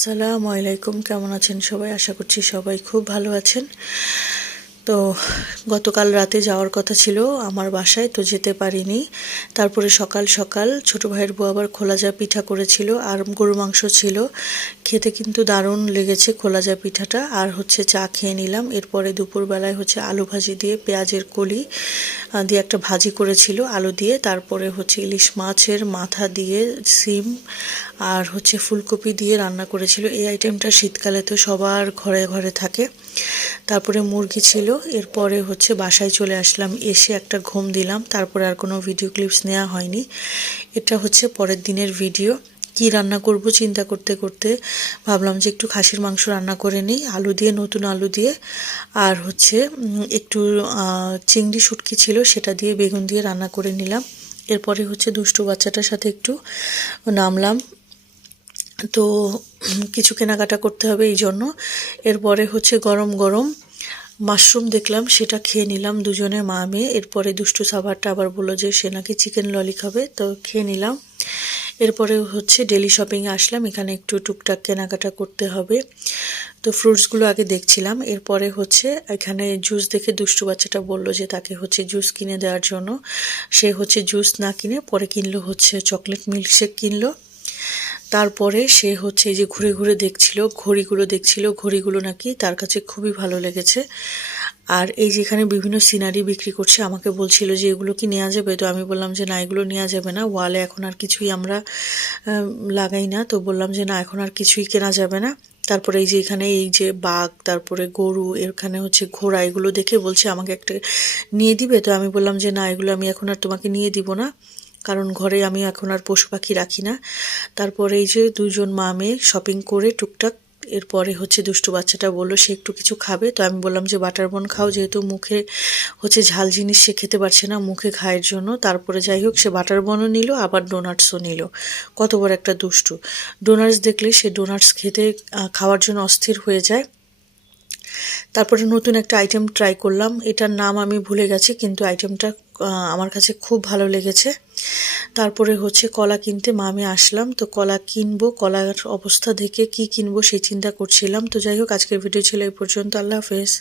আসসালামু আলাইকুম, কেমন আছেন সবাই? আশা করছি সবাই খুব ভালো আছেন। তো গতকাল রাতে যাওয়ার কথা ছিল আমার বাসায়, তো যেতে পারিনি। তারপরে সকাল সকাল ছোট ভাইয়ের বউ আবার খোলাজা পিঠা করেছিল আর গরু মাংস ছিল। খেতে কিন্তু দারুণ লেগেছে খোলাজা পিঠাটা। আর চা খেয়ে নিলাম। এরপরে দুপুরবেলায় আলু ভাজি দিয়ে পেঁয়াজের কলি দিয়ে একটা ভাজি করেছিল আলু দিয়ে। তারপরে ইলিশ মাছের মাথা দিয়ে সিম আর ফুলকপি দিয়ে রান্না করেছিল। এই আইটেমটা শীতকালে তো সবার ঘরে ঘরে থাকে। তারপরে মুরগি ছিল। এরপরে বাসায় চলে আসলাম, এসে একটা ঘুম দিলাম। তারপরে আর কোনো ভিডিও ক্লিপস নেওয়া হয়নি। এটা পরের দিনের ভিডিও। কি রান্না করব চিন্তা করতে করতে ভাবলাম যে একটু খাসির মাংস রান্না করে নিই আলু দিয়ে, নতুন আলু দিয়ে। আর একটু চিংড়ি শুটকি ছিল, সেটা দিয়ে বেগুন দিয়ে রান্না করে নিলাম। এরপরে দুষ্টু বাচ্চাটার সাথে একটু নামলাম, তো কিছু কেনাকাটা করতে হবে এই জন্য। এরপরে গরম গরম মাশরুম দেখলাম, সেটা খেয়ে নিলাম দুজনে মা মেয়ে। এরপরে দুষ্টু সাভারটা আবার বললো যে সে নাকি চিকেন ললি খাবে, তো খেয়ে নিলাম। এরপরে ডেলি শপিংয়ে আসলাম, এখানে একটু টুকটাক কেনাকাটা করতে হবে। তো ফ্রুটসগুলো আগে দেখছিলাম। এরপরে এখানে জুস দেখে দুষ্টু বাচ্চাটা বললো যে তাকে জুস কিনে দেওয়ার জন্য। সে জুস না কিনে পরে কিনলো চকলেট মিল্কশেক কিনলো। তারপরে সে এই যে ঘুরে ঘুরে দেখছিল, ঘড়িগুলো নাকি তার কাছে খুবই ভালো লেগেছে। আর এই যে এখানে বিভিন্ন সিনারি বিক্রি করছে, আমাকে বলছিল যে এগুলো কি নেওয়া যাবে, তো আমি বললাম যে না, এগুলো নেওয়া যাবে না, ওয়ালে এখন আর কিছুই আমরা লাগাই না। তো বললাম যে না, এখন আর কিছুই কেনা যাবে না। তারপরে এই যে এখানে এই যে বাঘ, তারপরে গরু, এখানে ঘোড়া, এগুলো দেখে বলছে আমাকে একটা নিয়ে দিবে। তো আমি বললাম যে না, এগুলো আমি এখন আর তোমাকে নিয়ে দিব না, কারণ ঘরে আমি এখন আর পশু পাখি রাখি না। তারপরে এই যে দুজন মা মেয়ে শপিং করে টুকটাক। এরপরে দুষ্টু বাচ্চাটা বললো সে একটু কিছু খাবে, তো আমি বললাম যে বাটার বন খাও, যেহেতু মুখে ঝাল জিনিস সে খেতে পারছে না মুখে ঘায়ের জন্য। তারপরে যাই হোক, সে বাটার বনও নিল, আবার ডোনাটসও নিল। কত বড় একটা দুষ্টু! ডোনাটস দেখলে সে ডোনাটস খেতে খাওয়ার জন্য অস্থির হয়ে যায়। তারপরে নতুন একটা আইটেম ট্রাই করলাম, এটার নাম আমি ভুলে গেছি, কিন্তু আইটেমটা আমার কাছে খুব ভালো লেগেছে। তারপরে কলা কিনতে মামে আসলাম, তো কলা কিনবো, কলার অবস্থা দেখে কি কিনবো সেই চিন্তা করছিলাম। তো যাই হোক, আজকের ভিডিও ছিল এই পর্যন্ত। আল্লাহ হাফেজ।